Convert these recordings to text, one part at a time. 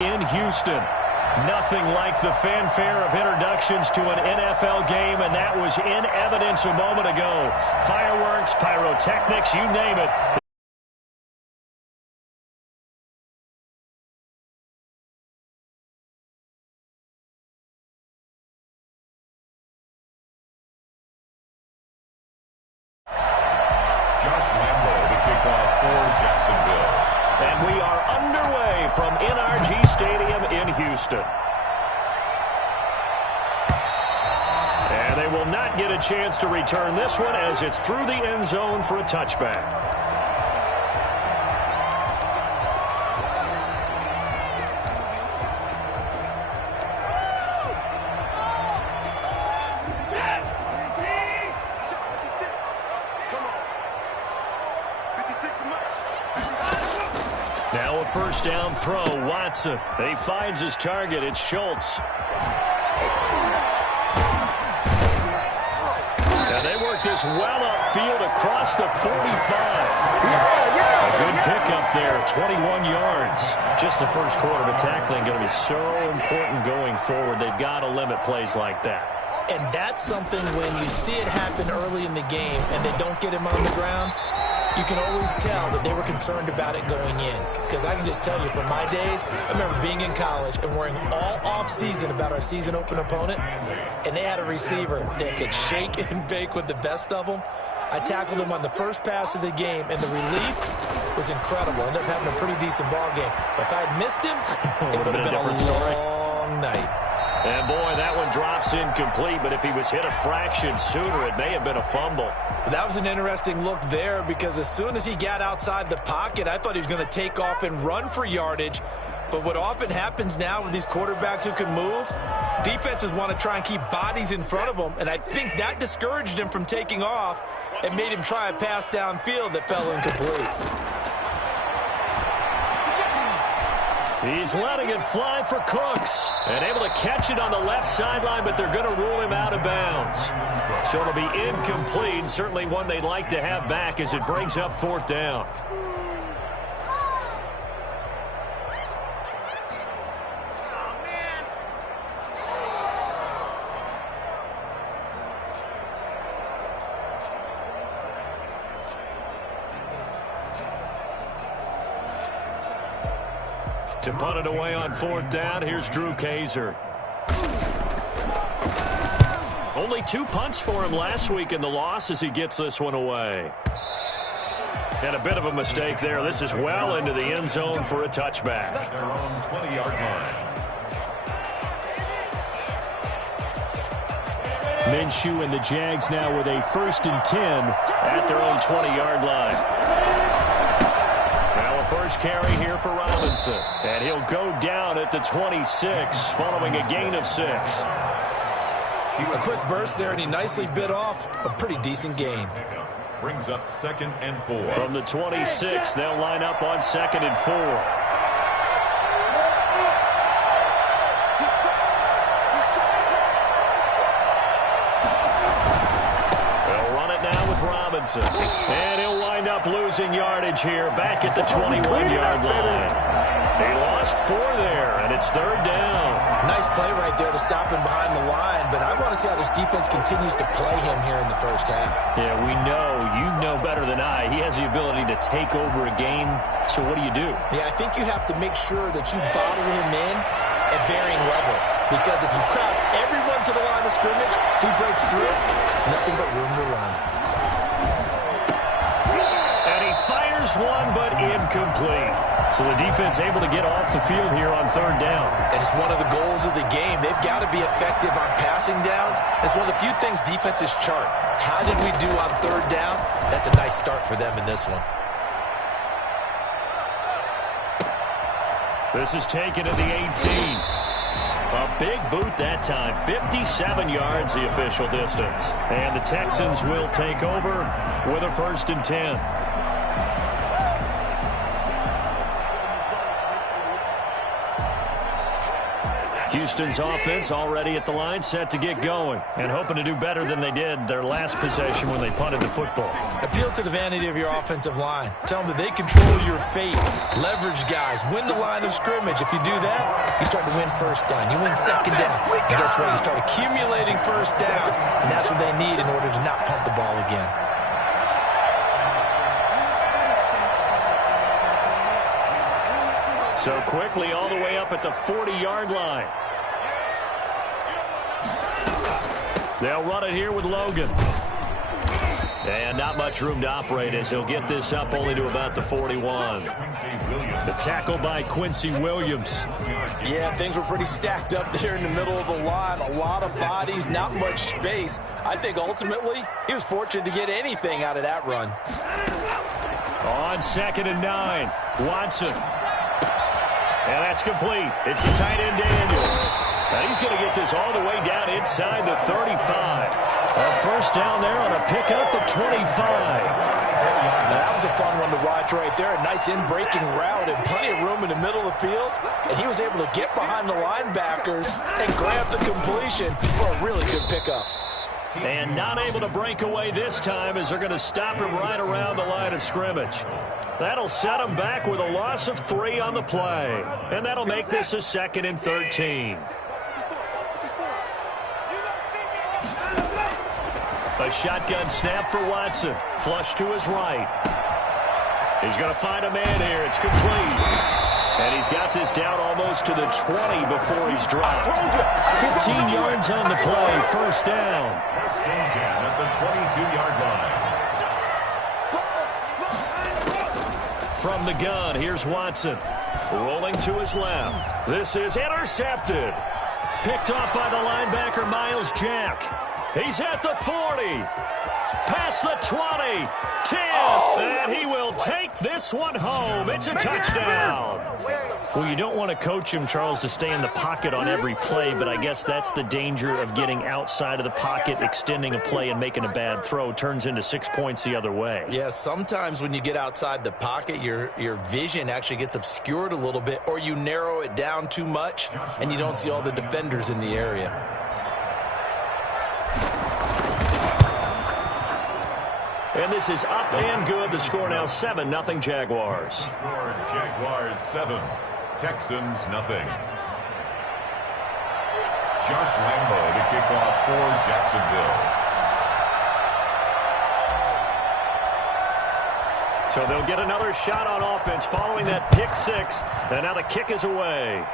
In Houston. Nothing like the fanfare of introductions to an NFL game, and that was in evidence a moment ago. Fireworks, pyrotechnics, you name it. Josh Lambo to kick off for Jacksonville. And we are underway from NRG Stadium in Houston. And they will not get a chance to return this one as it's through the end zone for a touchback. Now a first down throw, Watson. He finds his target, it's Schultz. Now they work this well upfield across the 45. A good pickup there, 21 yards. Just the first quarter, but tackling going to be so important going forward. They've got to limit plays like that. And that's something when you see it happen early in the game and they don't get him on the ground, you can always tell that they were concerned about it going in. Because I can just tell you from my days, I remember being in college and worrying all off-season about our season open opponent, and they had a receiver that could shake and bake with the best of them. I tackled him on the first pass of the game, and the relief was incredible. Ended up having a pretty decent ball game. But if I'd missed him, it would have been a long night. And, boy, that one drops incomplete, but if he was hit a fraction sooner, it may have been a fumble. That was an interesting look there because as soon as he got outside the pocket, I thought he was going to take off and run for yardage. But what often happens now with these quarterbacks who can move, defenses want to try and keep bodies in front of them, and I think that discouraged him from taking off and made him try a pass downfield that fell incomplete. He's letting it fly for Cooks. And able to catch it on the left sideline, but they're going to rule him out of bounds. So it'll be incomplete. Certainly one they'd like to have back as it brings up fourth down. To punt it away on fourth down, here's Drew Kaiser. Only 2 punts for him last week in the loss as he gets this one away. And a bit of a mistake there. This is well into the end zone for a touchback. Their own 20-yard line. Minshew and the Jags now with a 1st and 10 at their own 20-yard line. Now a first carry here for Robinson. And he'll go down at the 26 following a gain of 6. A quick burst there, and he nicely bit off a pretty decent gain. Brings up 2nd and 4. From the 26, they'll line up on 2nd and 4. They'll run it now with Robinson. And he'll wind up losing yardage here back at the 21-yard line. He lost 4 there, and it's 3rd down. Nice play right there to stop him behind the line, but I want to see how this defense continues to play him here in the first half. Yeah, we know. You know better than I. He has the ability to take over a game, so what do you do? Yeah, I think you have to make sure that you bottle him in at varying levels, because if you crowd everyone to the line of scrimmage, if he breaks through, there's nothing but room to run. And he fires one, but incomplete. So the defense able to get off the field here on 3rd down. And it's one of the goals of the game. They've got to be effective on passing downs. It's one of the few things defenses chart. How did we do on 3rd down? That's a nice start for them in this one. This is taken at the 18. A big boot that time. 57 yards the official distance. And the Texans will take over with a 1st and 10. Houston's offense already at the line, set to get going, and hoping to do better than they did their last possession when they punted the football. Appeal to the vanity of your offensive line. Tell them that they control your fate. Leverage guys. Win the line of scrimmage. If you do that, you start to win first down. You win second down. And guess what? You start accumulating first downs, and that's what they need in order to not punt the ball again. So quickly all the way up at the 40-yard line. They'll run it here with Logan. And not much room to operate as he'll get this up only to about the 41. The tackle by Quincy Williams. Yeah, things were pretty stacked up there in the middle of the line. A lot of bodies, not much space. I think ultimately he was fortunate to get anything out of that run. On 2nd and 9, Watson. And that's complete. It's the tight end Daniels. And he's going to get this all the way down inside the 35. A first down there on a pickup of 25. Now, that was a fun one to watch right there. A nice in-breaking route and plenty of room in the middle of the field. And he was able to get behind the linebackers and grab the completion for a really good pickup. And not able to break away this time as they're going to stop him right around the line of scrimmage. That'll set him back with a loss of 3 on the play. And that'll make this a 2nd and 13. A shotgun snap for Watson. Flush to his right. He's going to find a man here. It's complete. And he's got this down almost to the 20 before he's dropped. 15 yards on the play. First down. First and 10 at the 22-yard line. From the gun, here's Watson. Rolling to his left. This is intercepted. Picked off by the linebacker, Miles Jack. He's at the 40. Past the 20. 10. And he will take this one home. It's a touchdown. Well, you don't want to coach him, Charles, to stay in the pocket on every play, but I guess that's the danger of getting outside of the pocket, extending a play, and making a bad throw. Turns into 6 points the other way. Yeah, sometimes when you get outside the pocket, your vision actually gets obscured a little bit, or you narrow it down too much, and you don't see all the defenders in the area. And this is up and good. The score now 7-0 Jaguars. Score Jaguars 7, Texans nothing. Josh Lambo to kick off for Jacksonville. So they'll get another shot on offense following that pick 6. And now the kick is away.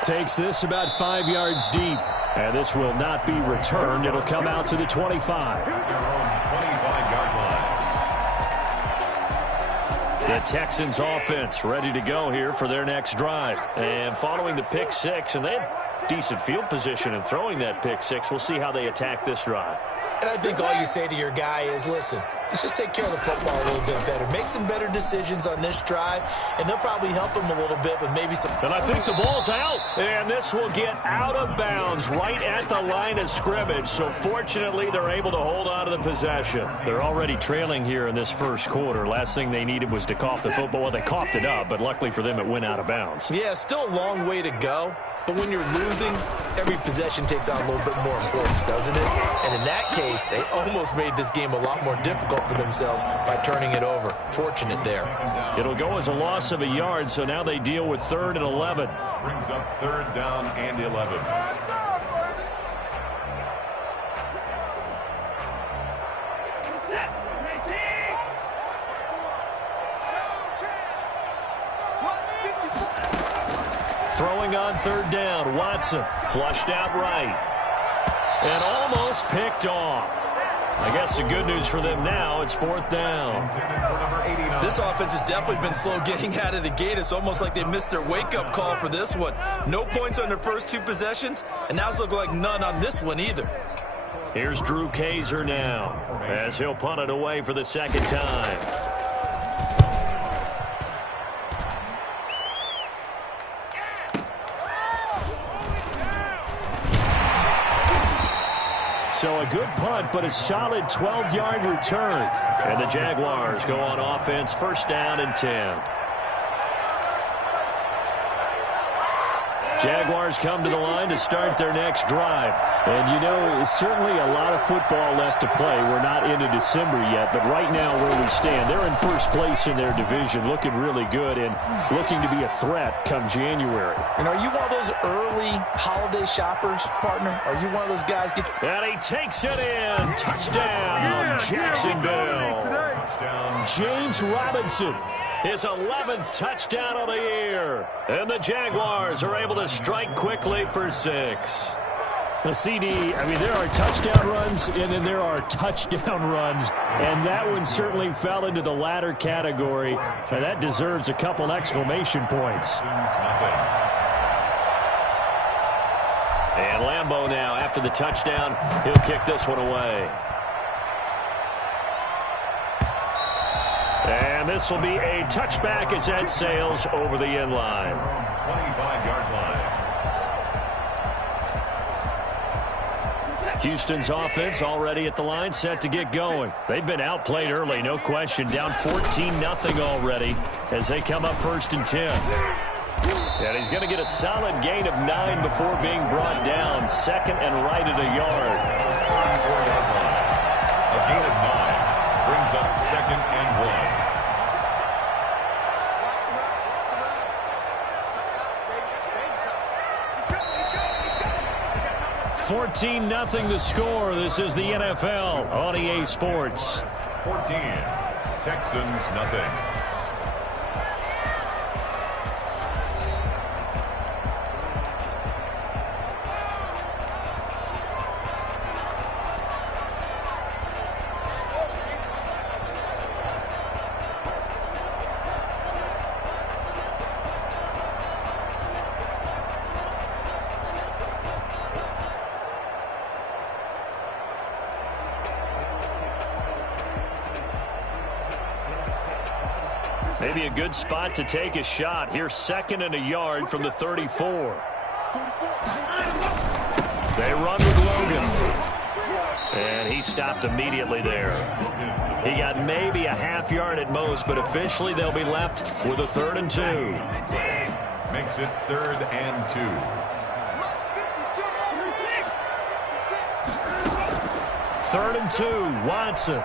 Takes this about 5 yards deep. And this will not be returned. It'll come out to the 25. Their own 25-yard line. The Texans offense ready to go here for their next drive. And following the pick 6, and they had decent field position in throwing that pick 6. We'll see how they attack this drive. And I think all you say to your guy is, listen, let's just take care of the football a little bit better. Make some better decisions on this drive, and they'll probably help him a little bit with maybe some... And I think the ball's out. And this will get out of bounds right at the line of scrimmage. So fortunately, they're able to hold on to the possession. They're already trailing here in this first quarter. Last thing they needed was to cough the football. Well, they coughed it up, but luckily for them, it went out of bounds. Yeah, still a long way to go. But when you're losing, every possession takes on a little bit more importance, doesn't it? And in that case, they almost made this game a lot more difficult for themselves by turning it over. Fortunate there. It'll go as a loss of a yard, so now they deal with 3rd and 11. Brings up 3rd down and 11. Throwing on 3rd down, Watson flushed out right. And almost picked off. I guess the good news for them now, it's 4th down. This offense has definitely been slow getting out of the gate. It's almost like they missed their wake-up call for this one. No points on their first 2 possessions, and now it's looking like none on this one either. Here's Drew Kaiser now, as he'll punt it away for the 2nd time. So a good punt, but a solid 12-yard return. And the Jaguars go on offense, 1st down and 10. Jaguars come to the line to start their next drive. And, you know, certainly a lot of football left to play. We're not into December yet, but right now where we stand, they're in first place in their division, looking really good and looking to be a threat come January. And are you one of those early holiday shoppers, partner? Are you one of those guys? And he takes it in. Touchdown, Jacksonville. James Robinson. His 11th touchdown of the year. And the Jaguars are able to strike quickly for 6. The CD, I mean, there are touchdown runs, and then there are touchdown runs. And that one certainly fell into the latter category. And that deserves a couple exclamation points. And Lambeau now, after the touchdown, he'll kick this one away. And this will be a touchback as that sails over the end line. 25-yard line. Houston's offense already at the line, set to get going. They've been outplayed early, no question. Down 14-0 already as they come up 1st and 10. And he's going to get a solid gain of 9 before being brought down. 2nd and right at a yard. 34-yard line. A gain of 9 brings up 2nd and 1. 14-0 the score. This is the NFL on EA Sports. 14. Texans nothing. Maybe a good spot to take a shot. Here's 2nd and a yard from the 34. They run with Logan. And he stopped immediately there. He got maybe a half yard at most, but officially they'll be left with a 3rd and 2. Makes it 3rd and 2. 3rd and 2, Watson.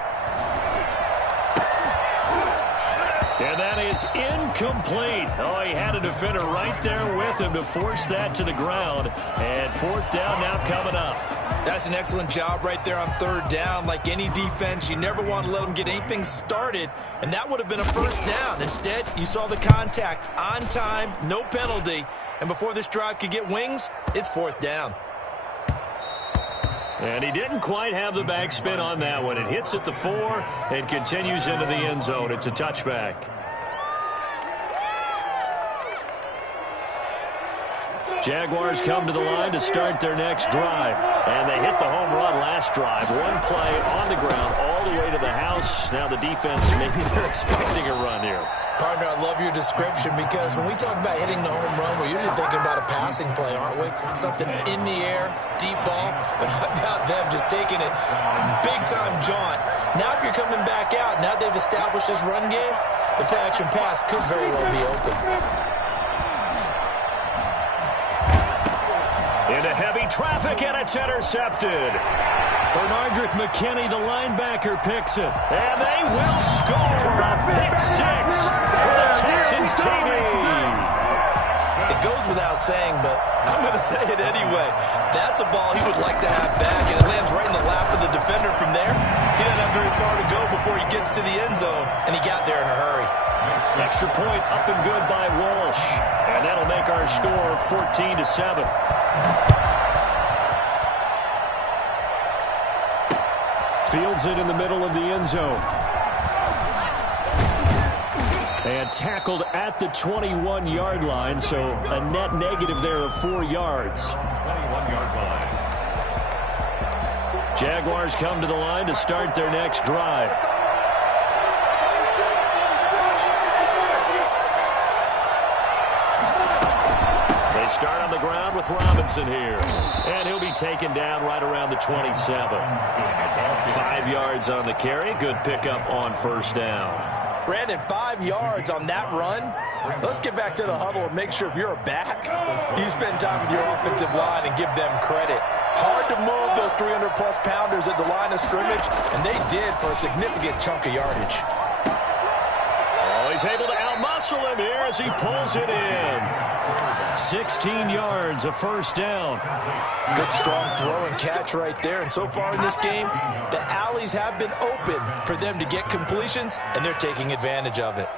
And that is incomplete. Oh, he had a defender right there with him to force that to the ground. And 4th down now coming up. That's an excellent job right there on 3rd down. Like any defense, you never want to let them get anything started, and that would have been a 1st down. Instead, you saw the contact on time, no penalty, and before this drive could get wings, it's 4th down. And he didn't quite have the backspin on that one. It hits at the 4 and continues into the end zone. It's a touchback. Jaguars come to the line to start their next drive. And they hit the home run last drive. One play on the ground all the way to the house. Now the defense, maybe they're expecting a run here. Partner, I love your description because when we talk about hitting the home run, we're usually thinking about a passing play, aren't we? Something in the air, deep ball. But how about them just taking it big-time jaunt? Now if you're coming back out, now they've established this run game, the play-action pass could very well be open. Into heavy traffic, and it's intercepted. Bernardrick McKinney, the linebacker, picks it. And they will score a pick 6 for the Texans TD. It goes without saying, but I'm going to say it anyway. That's a ball he would like to have back, and it lands right in the lap of the defender from there. He doesn't have very far to go before he gets to the end zone, and he got there in a hurry. Extra point up and good by Walsh. And that'll make our score 14-7. Fields it in the middle of the end zone. And tackled at the 21-yard line, so a net negative there of 4 yards. 21-yard line. Jaguars come to the line to start their next drive. They start on the ground with Robinson here. And he'll be taken down right around the 27. 5 yards on the carry. Good pickup on 1st down. Brandon, 5 yards on that run. Let's get back to the huddle and make sure if you're a back, you spend time with your offensive line and give them credit. Hard to move those 300-plus pounders at the line of scrimmage, and they did for a significant chunk of yardage. Oh, he's able to outmuscle him here as he pulls it in. 16 yards, a first down. Good, strong throw and catch right there. And so far in this game, the alleys have been open for them to get completions, and they're taking advantage of it.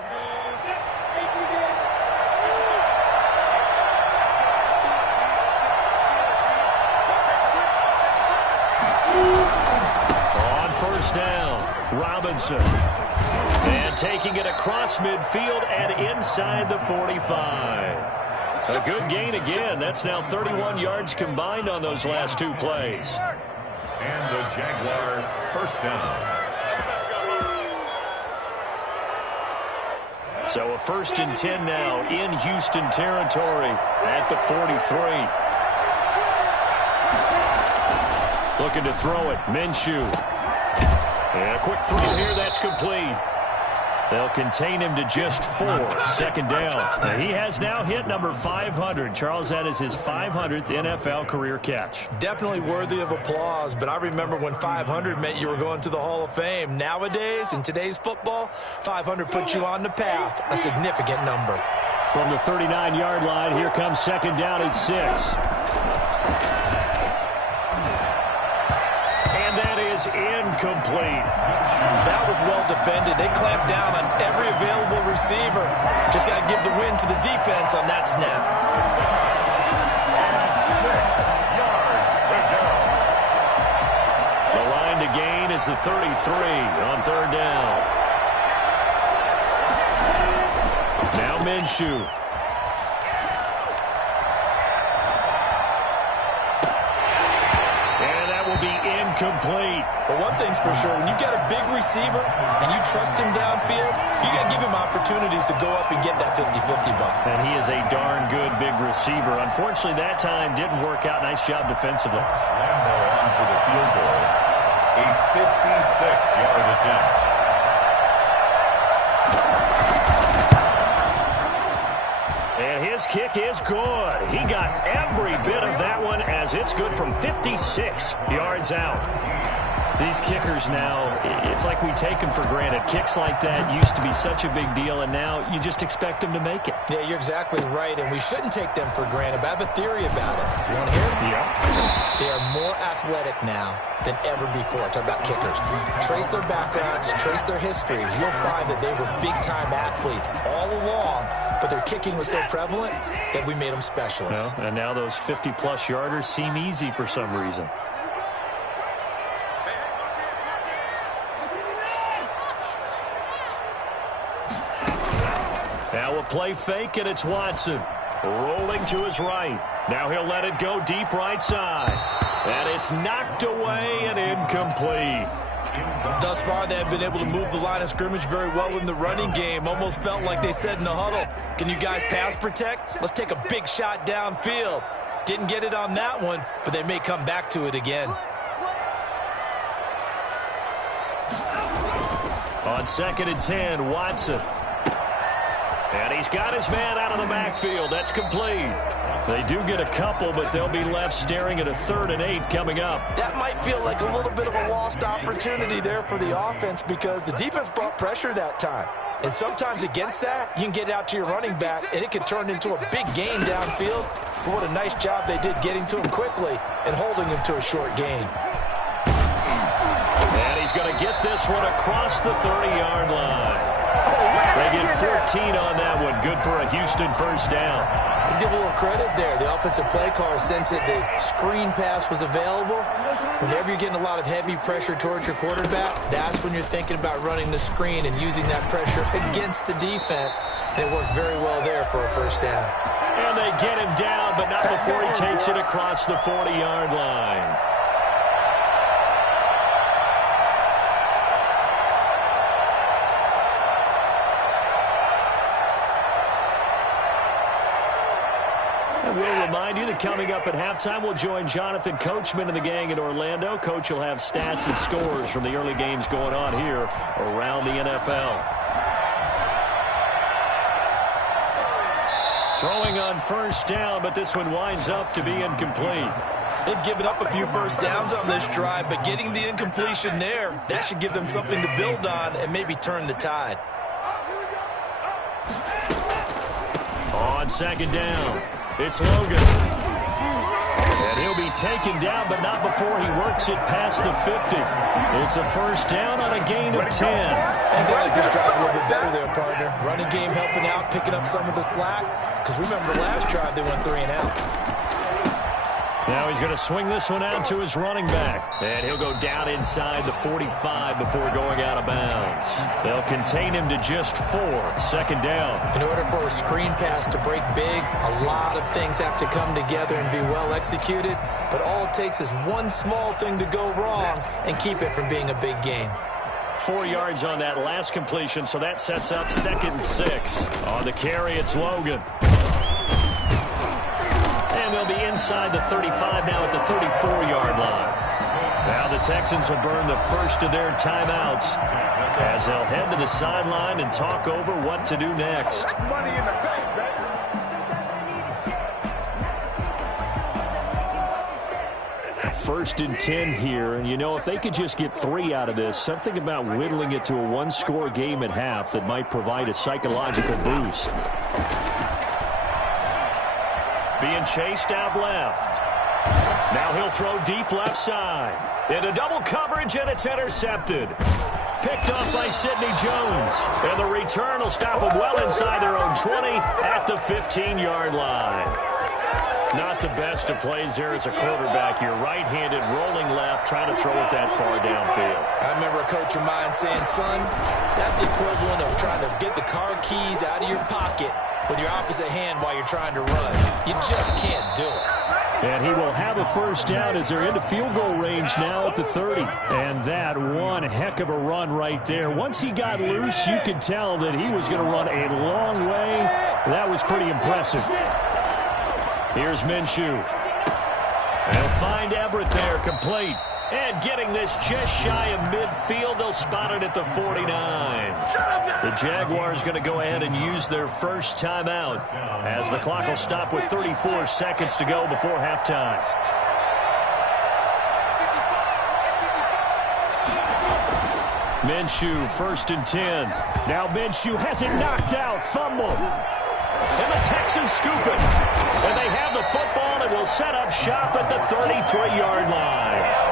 On first down, Robinson. And taking it across midfield and inside the 45. A good gain again. That's now 31 yards combined on those last 2 plays. And the Jaguar first down. So a 1st and 10 now in Houston territory at the 43. Looking to throw it. Minshew. And a quick throw here. That's complete. They'll contain him to just 4. Second down. Now he has now hit number 500. Charles, that is his 500th NFL career catch. Definitely worthy of applause, but I remember when 500 meant you were going to the Hall of Fame. Nowadays, in today's football, 500 puts you on the path, a significant number. From the 39-yard line, here comes second down at 6. And that is incomplete. That was well defended. They clamped down on every available receiver. Just got to give the win to the defense on that snap. 6 yards to go. The line to gain is the 33 on third down. Now Minshew. Complete. But one thing's for sure, when you get a big receiver and you trust him downfield, you got to give him opportunities to go up and get that 50-50 ball. And he is a darn good big receiver. Unfortunately, that time didn't work out. Nice job defensively. Lambo on for the field goal. A 56-yard attempt. And his kick is good. He got every bit of that one as it's good from 56 yards out. These kickers now, it's like we take them for granted. Kicks like that used to be such a big deal, and now you just expect them to make it. Yeah, you're exactly right, and we shouldn't take them for granted. But I have a theory about it. You want to hear it? Yeah. They are more athletic now than ever before. Talk about kickers. Trace their backgrounds, trace their histories. You'll find that they were big-time athletes all along, but their kicking was so prevalent that we made them specialists. Well, and now those 50-plus yarders seem easy for some reason. Now a play fake, and it's Watson. Rolling to his right. Now he'll let it go deep right side. And it's knocked away and incomplete. Thus far, they have been able to move the line of scrimmage very well in the running game. Almost felt like they said in the huddle, can you guys pass protect? Let's take a big shot downfield. Didn't get it on that one, but they may come back to it again. On 2nd and 10, Watson. And he's got his man out of the backfield. That's complete. They do get a couple, but they'll be left staring at a 3rd and 8 coming up. That might feel like a little bit of a lost opportunity there for the offense because the defense brought pressure that time. And sometimes against that, you can get out to your running back, and it can turn into a big gain downfield. But what a nice job they did getting to him quickly and holding him to a short gain. And he's going to get this one across the 30-yard line. They get 14 on that one. Good for a Houston first down. Let's give a little credit there. The offensive play caller sensed that the screen pass was available. Whenever you're getting a lot of heavy pressure towards your quarterback, that's when you're thinking about running the screen and using that pressure against the defense. And it worked very well there for a first down. And they get him down, but not before he takes it across the 40-yard line. We'll remind you that coming up at halftime, we'll join Jonathan Coachman and the gang in Orlando. Coach will have stats and scores from the early games going on here around the NFL. Throwing on first down, but this one winds up to be incomplete. They've given up a few first downs on this drive, but getting the incompletion there, that should give them something to build on and maybe turn the tide. On second down, it's Logan. And he'll be taken down, but not before he works it past the 50. It's a first down on a gain of 10. And they like this drive a little bit better there, partner. Running game helping out, picking up some of the slack. Because remember, last drive they went 3 and out. Now he's going to swing this one out to his running back. And he'll go down inside the 45 before going out of bounds. They'll contain him to just 4. Second down. In order for a screen pass to break big, a lot of things have to come together and be well executed. But all it takes is one small thing to go wrong and keep it from being a big gain. 4 yards on that last completion, so that sets up 2nd and 6. On the carry, it's Logan. And they'll be inside the 35 now at the 34-yard line. Now the Texans will burn the first of their timeouts as they'll head to the sideline and talk over what to do next. First and 10 here, and you know, if they could just get 3 out of this, something about whittling it to a one-score game at half that might provide a psychological boost. Being chased out left. Now he'll throw deep left side. Into double coverage, and it's intercepted. Picked off by Sidney Jones. And the return will stop them well inside their own 20 at the 15-yard line. Not the best of plays there as a quarterback. You're right-handed, rolling left, trying to throw it that far downfield. I remember a coach of mine saying, son, that's the equivalent of trying to get the car keys out of your pocket with your opposite hand while you're trying to run. You just can't do it. And he will have a first down as they're into field goal range now at the 30. And that one heck of a run right there. Once he got loose, you could tell that he was going to run a long way. That was pretty impressive. Here's Minshew. They'll find Everett there, complete. And getting this just shy of midfield, they'll spot it at the 49. The Jaguars going to go ahead and use their first timeout as the clock will stop with 34 seconds to go before halftime. Minshew, 1st and 10. Now Minshew has it knocked out, fumble. And the Texans scoop it. And they have the football and will set up shop at the 33-yard line.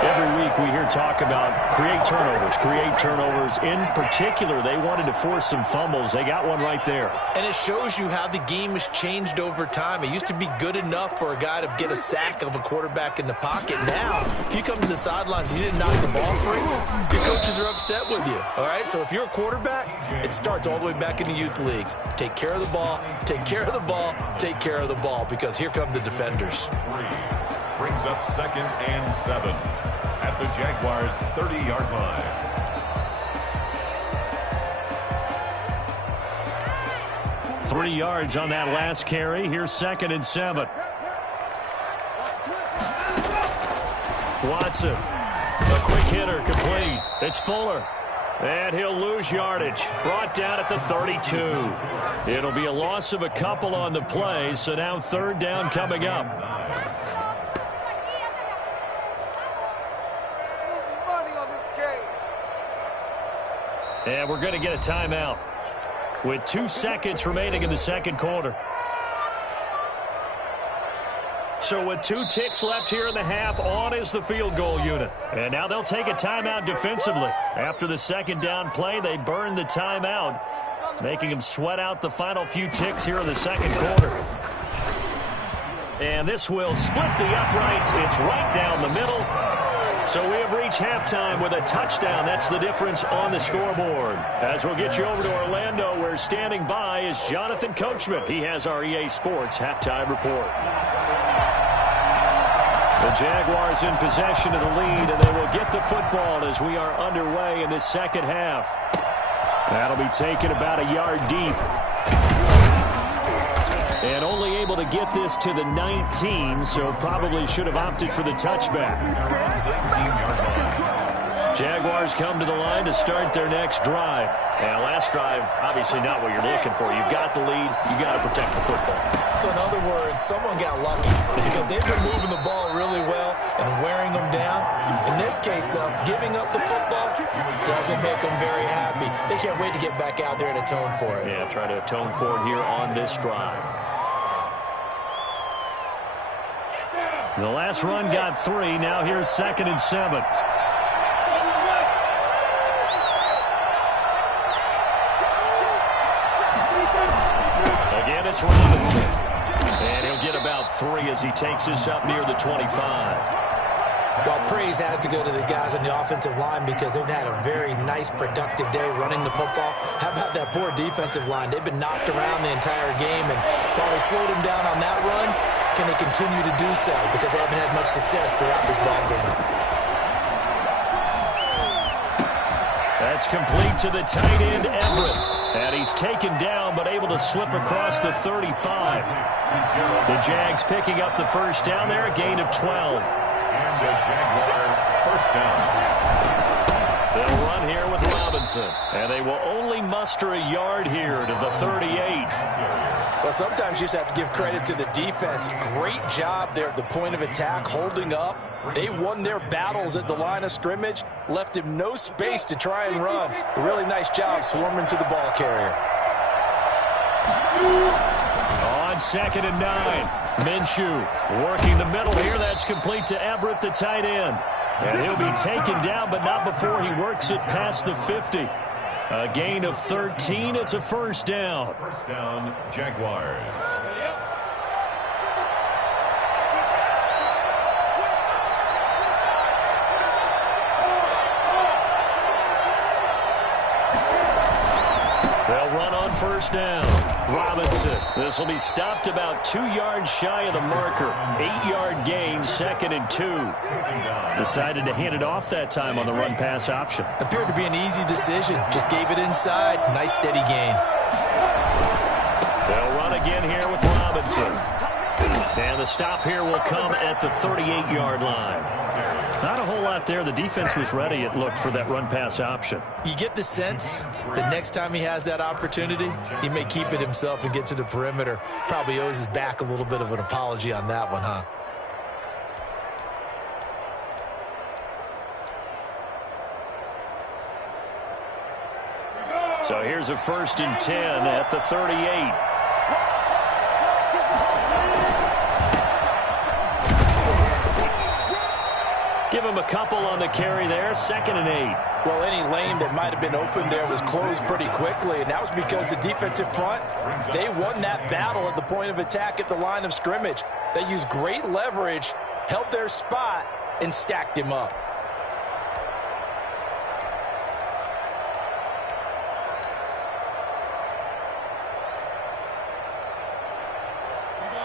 Every week we hear talk about create turnovers. In particular, they wanted to force some fumbles. They got one right there. And it shows you how the game has changed over time. It used to be good enough for a guy to get a sack of a quarterback in the pocket. Now, if you come to the sidelines and you didn't knock the ball free, your coaches are upset with you. All right? So if you're a quarterback, it starts all the way back in the youth leagues. Take care of the ball, take care of the ball, take care of the ball, because here come the defenders. Brings up 2nd and 7 at the Jaguars' 30-yard line. Three yards on that last carry. Here's 2nd and 7. Watson, a quick hitter, complete. It's Fuller. And he'll lose yardage. Brought down at the 32. It'll be a loss of a couple on the play, so now 3rd down coming up. And we're going to get a timeout with 2 seconds remaining in the second quarter. So with 2 ticks left here in the half, on is the field goal unit. And now they'll take a timeout defensively. After the 2nd down play, they burn the timeout, making them sweat out the final few ticks here in the second quarter. And this will split the uprights. It's right down the middle. So we have reached halftime with a touchdown. That's the difference on the scoreboard. As we'll get you over to Orlando, where standing by is Jonathan Coachman. He has our EA Sports halftime report. The Jaguars in possession of the lead, and they will get the football as we are underway in this second half. That'll be taken about a yard deep. And only able to get this to the 19, so probably should have opted for the touchback. Jaguars come to the line to start their next drive. And last drive, obviously not what you're looking for. You've got the lead. You've got to protect the football. So in other words, someone got lucky because they've been moving the ball really well and wearing them down. In this case, though, giving up the football doesn't make them very happy. They can't wait to get back out there and atone for it. Yeah, try to atone for it here on this drive. The last run got 3. Now here's 2nd and 7. Again, it's Robinson. And he'll get about 3 as he takes this up near the 25. Well, praise has to go to the guys on the offensive line because they've had a very nice, productive day running the football. How about that poor defensive line? They've been knocked around the entire game, and while they slowed them down on that run, can they continue to do so? Because they haven't had much success throughout this ball game. That's complete to the tight end, Everett. And he's taken down, but able to slip across the 35. The Jags picking up the first down there, a gain of 12. And the Jaguar first down. They'll run here with Robinson. And they will only muster a yard here to the 38. Well, sometimes you just have to give credit to the defense. Great job there at the point of attack, holding up. They won their battles at the line of scrimmage, left him no space to try and run. A really nice job swarming to the ball carrier. On 2nd and 9, Minshew working the middle here. That's complete to Everett, the tight end. And he'll be taken down, but not before he works it past the 50. A gain of 13. It's a first down. First down, Jaguars. They'll run on first down. Robinson. This will be stopped about 2 yards shy of the marker. 8-yard gain, 2nd and 2. Decided to hand it off that time on the run-pass option. Appeared to be an easy decision. Just gave it inside. Nice steady gain. They'll run again here with Robinson. And the stop here will come at the 38-yard line. Not a whole lot there. The defense was ready, it looked, for that run-pass option. You get the sense that next time he has that opportunity, he may keep it himself and get to the perimeter. Probably owes his back a little bit of an apology on that one, huh? So here's a 1st and 10 at the 38. Give him a couple on the carry there. 2nd and 8. Well, any lane that might have been open there was closed pretty quickly, and that was because the defensive front, they won that battle at the point of attack at the line of scrimmage. They used great leverage, held their spot, and stacked him up.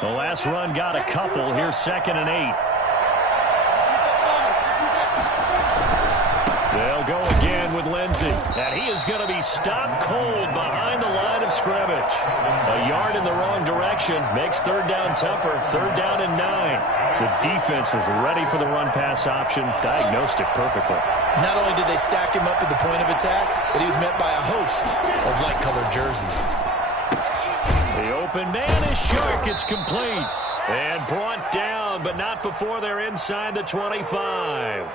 The last run got a couple. Here's 2nd and 8. They'll go again with Lindsey. And he is going to be stopped cold behind the line of scrimmage. A yard in the wrong direction makes 3rd down tougher. 3rd down and 9. The defense was ready for the run-pass option. Diagnosed it perfectly. Not only did they stack him up at the point of attack, but he was met by a host of light-colored jerseys. The open man is Shark. It's complete. And brought down, but not before they're inside the 25.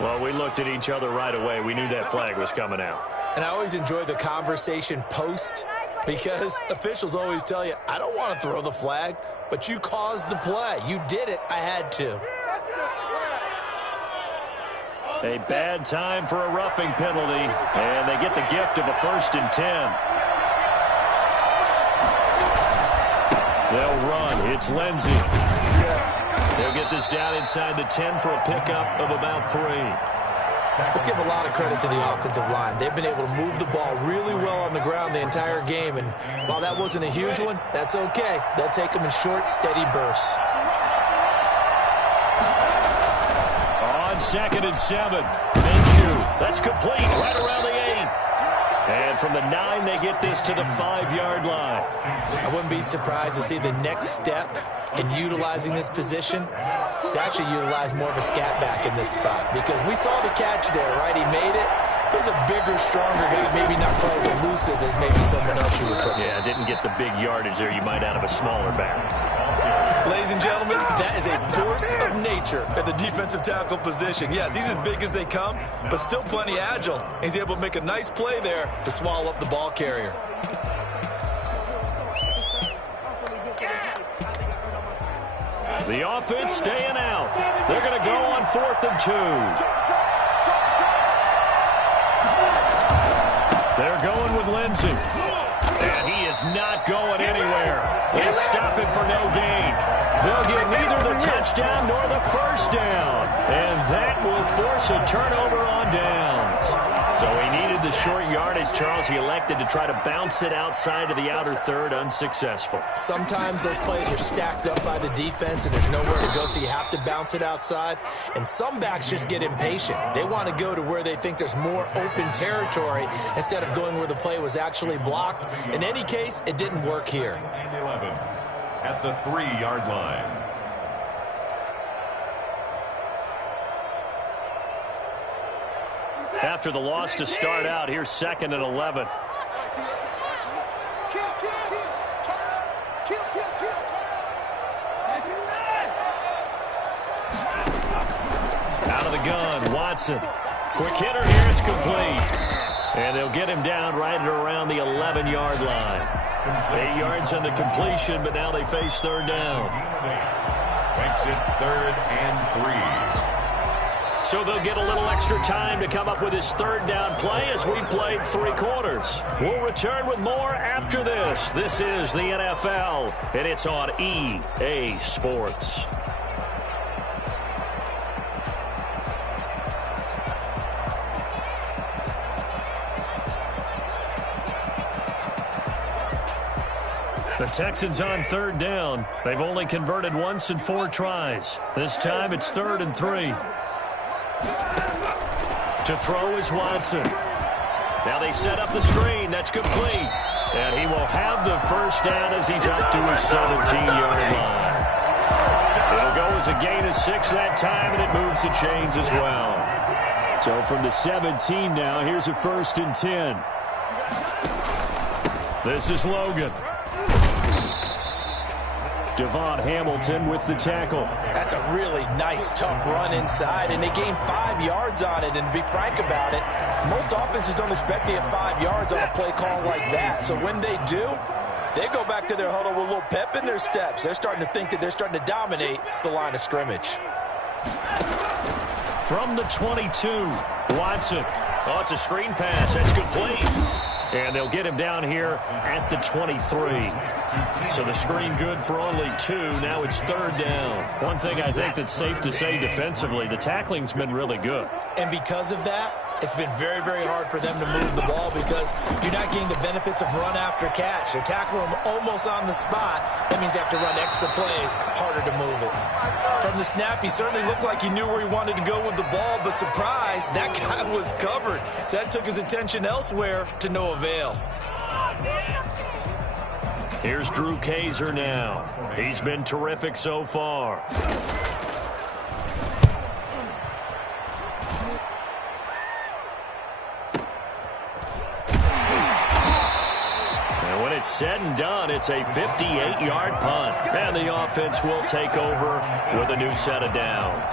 Well, we looked at each other right away. We knew that flag was coming out. And I always enjoy the conversation post because officials always tell you, I don't want to throw the flag, but you caused the play. You did it. I had to. A bad time for a roughing penalty, and they get the gift of a 1st and 10. They'll run. It's Lindsey. They'll get this down inside the 10 for a pickup of about 3. Let's give a lot of credit to the offensive line. They've been able to move the ball really well on the ground the entire game, and while that wasn't a huge one, that's okay. They'll take them in short, steady bursts. On 2nd and 7, Minshew. That's complete right around the 8. And from the 9, they get this to the 5-yard line. I wouldn't be surprised to see the next step in utilizing this position is to actually utilize more of a scat back in this spot, because we saw the catch there, right? He made it. He's a bigger, stronger guy, maybe not quite as elusive as maybe someone else you would put. Yeah, didn't get the big yardage there you might out of a smaller back. Ladies and gentlemen, that is a force of nature at the defensive tackle position. Yes, he's as big as they come, but still plenty agile. He's able to make a nice play there to swallow up the ball carrier. The offense staying out. They're going to go on 4th and 2. They're going with Lindsey. And he is not going anywhere. They stop him for no gain. They'll get neither the touchdown nor the first down. And that will force a turnover on downs. So he needed the short yardage, Charles. He elected to try to bounce it outside of the outer third, unsuccessful. Sometimes those plays are stacked up by the defense and there's nowhere to go, so you have to bounce it outside. And some backs just get impatient. They want to go to where they think there's more open territory instead of going where the play was actually blocked. In any case, it didn't work here. 11 at the 3-yard line. After the loss to start out, here's 2nd and 11. Out of the gun, Watson. Quick hitter here, it's complete. And they'll get him down right at around the 11-yard line. 8 yards on the completion, but now they face 3rd down. Makes it 3rd and 3. So they'll get a little extra time to come up with his 3rd down play as we played 3 quarters. We'll return with more after this. This is the NFL, and it's on EA Sports. The Texans on 3rd down. They've only converted once in 4 tries. This time it's 3rd and 3. To throw is Watson. Now they set up the screen. That's complete. And he will have the first down as he's up to his 17-yard line. It'll go as a gain of 6 that time, and it moves the chains as well. So from the 17 now, here's a 1st and 10. This is Logan. Devon Hamilton with the tackle. That's a really nice, tough run inside, and they gained 5 yards on it. And to be frank about it, most offenses don't expect to get 5 yards on a play call like that. So when they do, they go back to their huddle with a little pep in their steps. They're starting to think that they're starting to dominate the line of scrimmage. From the 22, Watson. Oh, it's a screen pass. That's complete. And they'll get him down here at the 23. So the screen good for only 2. Now it's 3rd down. One thing I think that's safe to say defensively, the tackling's been really good. And because of that, it's been very, very hard for them to move the ball because you're not getting the benefits of run after catch. They're tackling them almost on the spot. That means they have to run extra plays, harder to move it. From the snap, he certainly looked like he knew where he wanted to go with the ball, but surprise, that guy was covered. So that took his attention elsewhere to no avail. Here's Drew Kaiser now. He's been terrific so far. And when it's said and done, it's a 58-yard punt. And the offense will take over with a new set of downs.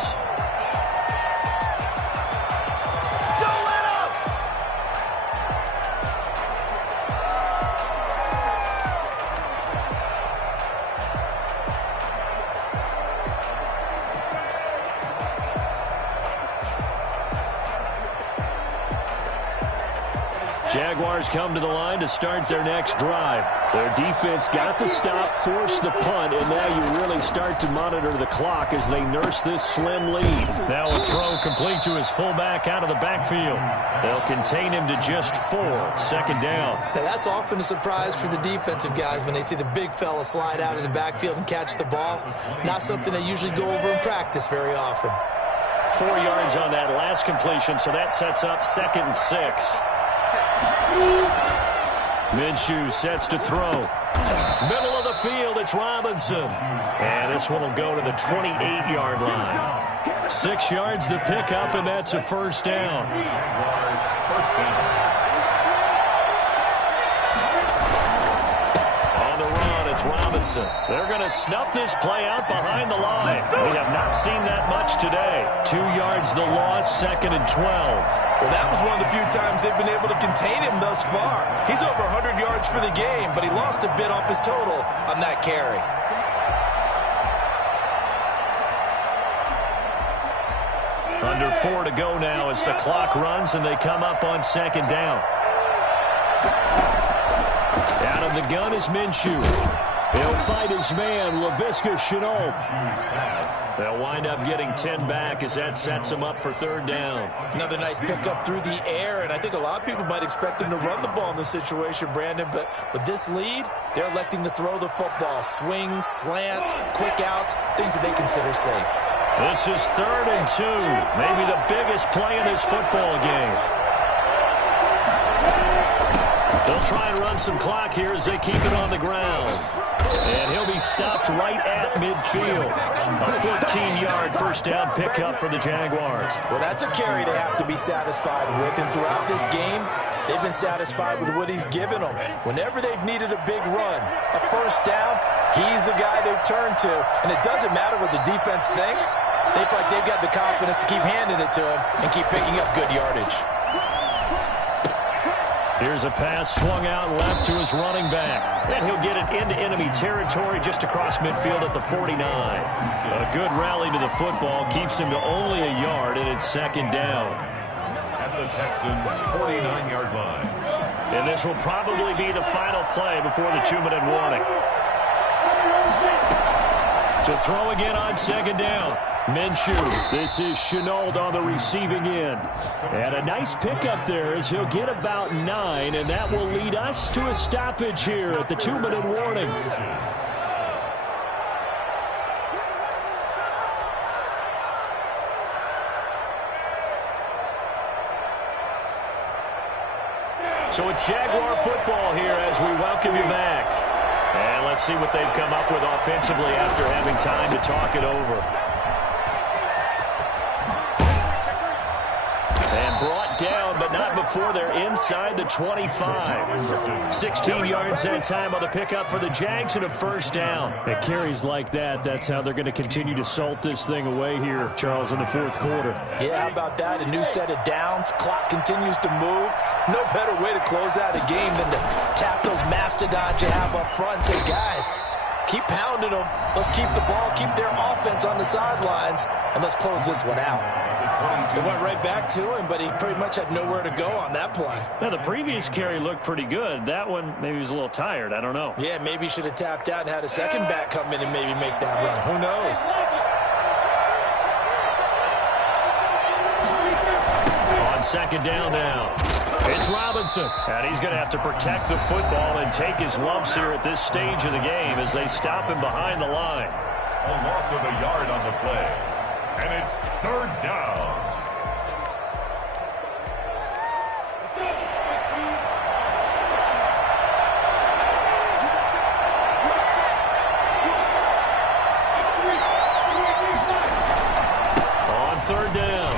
Jaguars come to the line to start their next drive. Their defense got the stop, forced the punt, and now you really start to monitor the clock as they nurse this slim lead. Now a throw complete to his fullback out of the backfield. They'll contain him to just 4. 2nd down. Now that's often a surprise for the defensive guys when they see the big fella slide out of the backfield and catch the ball. Not something they usually go over in practice very often. 4 yards on that last completion, so that sets up 2nd and 6. Minshew sets to throw. Middle of the field, it's Robinson. And this one will go to the 28-yard line. 6 yards the pickup, and that's a first down. First down. Robinson. They're going to snuff this play out behind the line. We have not seen that much today. 2 yards the loss, 2nd and 12. Well, that was one of the few times they've been able to contain him thus far. He's over 100 yards for the game, but he lost a bit off his total on that carry. Under 4 to go now as the clock runs and they come up on 2nd down. Out of the gun is Minshew. He'll fight his man, Laviska Shenault. They'll wind up getting 10 back as that sets him up for 3rd down. Another nice pickup through the air, and I think a lot of people might expect him to run the ball in this situation, Brandon, but with this lead, they're electing to throw the football. Swings, slants, quick outs, things that they consider safe. This is 3rd and 2, maybe the biggest play in this football game. They'll try and run some clock here as they keep it on the ground. And he'll be stopped right at midfield. A 14-yard first down pickup for the Jaguars. Well, that's a carry they have to be satisfied with. And throughout this game, they've been satisfied with what he's given them. Whenever they've needed a big run, a first down, he's the guy they've turned to. And it doesn't matter what the defense thinks. They feel like they've got the confidence to keep handing it to him and keep picking up good yardage. Here's a pass swung out left to his running back. And he'll get it into enemy territory just across midfield at the 49. A good rally to the football keeps him to only a yard, and it's 2nd down. At the Texans' 49-yard line. And this will probably be the final play before the 2-minute warning. To throw again on 2nd down. Minshew. This is Shenault on the receiving end. And a nice pickup there as he'll get about 9, and that will lead us to a stoppage here at the 2-minute warning. So it's Jaguar football here as we welcome you back. And let's see what they've come up with offensively after having time to talk it over. And brought down, but not before they're inside the 25. 16 yards that time on the pickup for the Jags and a first down. It carries like that. That's how they're going to continue to salt this thing away here, Charles, in the 4th quarter. Yeah, how about that? A new set of downs. Clock continues to move. No better way to close out a game than to tap those mastodons you have up front and say, guys, keep pounding them. Let's keep the ball, keep their offense on the sidelines, and let's close this one out. It went right back to him, but he pretty much had nowhere to go on that play. Now, the previous carry looked pretty good. That one, maybe he was a little tired. I don't know. Yeah, maybe he should have tapped out and had a second back come in and maybe make that run. Who knows? On 2nd down now. It's Robinson, and he's going to have to protect the football and take his lumps here at this stage of the game as they stop him behind the line. A loss of a yard on the play. And it's 3rd down. On 3rd down,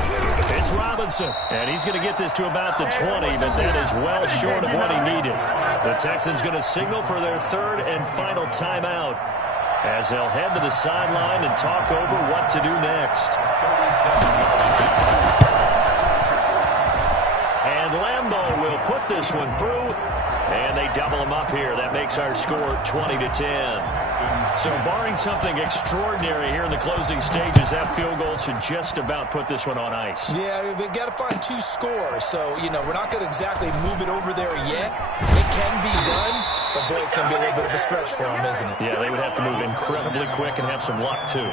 it's Robinson. And he's going to get this to about the 20, but that is well short of what he needed. The Texans going to signal for their 3rd and final timeout, as they'll head to the sideline and talk over what to do next. And Lambeau will put this one through, and they double him up here. That makes our score 20-10. So barring something extraordinary here in the closing stages, that field goal should just about put this one on ice. Yeah, we've got to find 2 scores. So, you know, we're not going to exactly move it over there yet. It can be done. But, boy, it's going to be a little bit of a stretch for them, isn't it? Yeah, they would have to move incredibly quick and have some luck, too.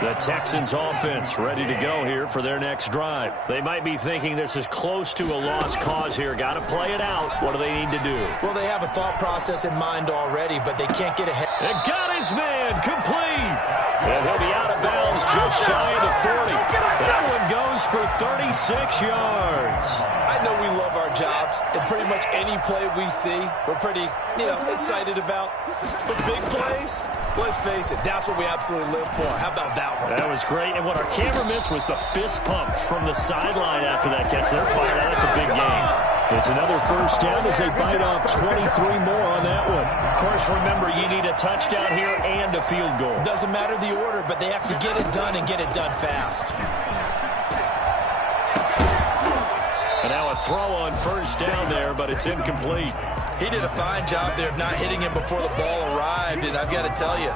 The Texans offense ready to go here for their next drive. They might be thinking this is close to a lost cause here. Got to play it out. What do they need to do? Well, they have a thought process in mind already, but they can't get ahead. And got his man complete. And he'll be out of bounds just shy of the 40. That one goes for 36 yards. I know we love our jobs, and pretty much any play we see, we're pretty, excited about. But big plays, let's face it, that's what we absolutely live for. How about that one? That was great. And what our camera missed was the fist pump from the sideline after that catch. They're fired out. That's a big game. It's another first down as they bite off 23 more on that one. Of course, remember, you need a touchdown here and a field goal. Doesn't matter the order, but they have to get it done and get it done fast. And now a throw on first down there, but it's incomplete. He did a fine job there of not hitting him before the ball arrived, and I've got to tell you,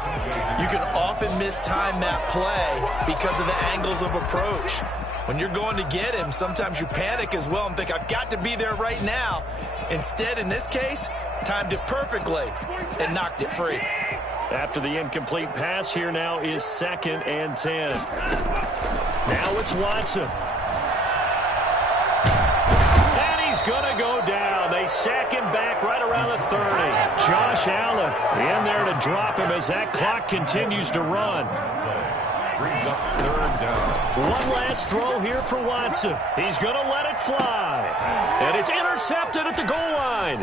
you can often mistime that play because of the angles of approach. When you're going to get him, sometimes you panic as well and think, I've got to be there right now. Instead, in this case, timed it perfectly and knocked it free. After the incomplete pass, here now is 2nd and 10. Now it's Watson. And he's going to go down. They sack him back right around the 30. Josh Allen in there to drop him as that clock continues to run. Brings up 3rd down. One last throw here for Watson. He's going to let it fly. And it's intercepted at the goal line.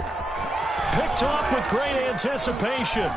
Picked off with great anticipation.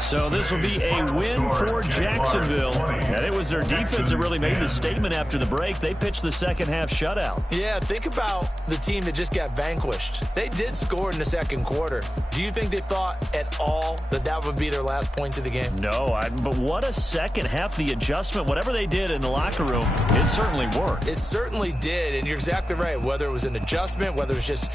So this will be a win for Jacksonville. And it was their defense that really made the statement after the break. They pitched the second half shutout. Yeah, think about the team that just got vanquished. They did score in the second quarter. Do you think they thought at all that that would be their last points of the game? No, but what a second half. The adjustment, whatever they did in the locker room, it certainly worked. It certainly did, and you're exactly right. Whether it was an adjustment, whether it was just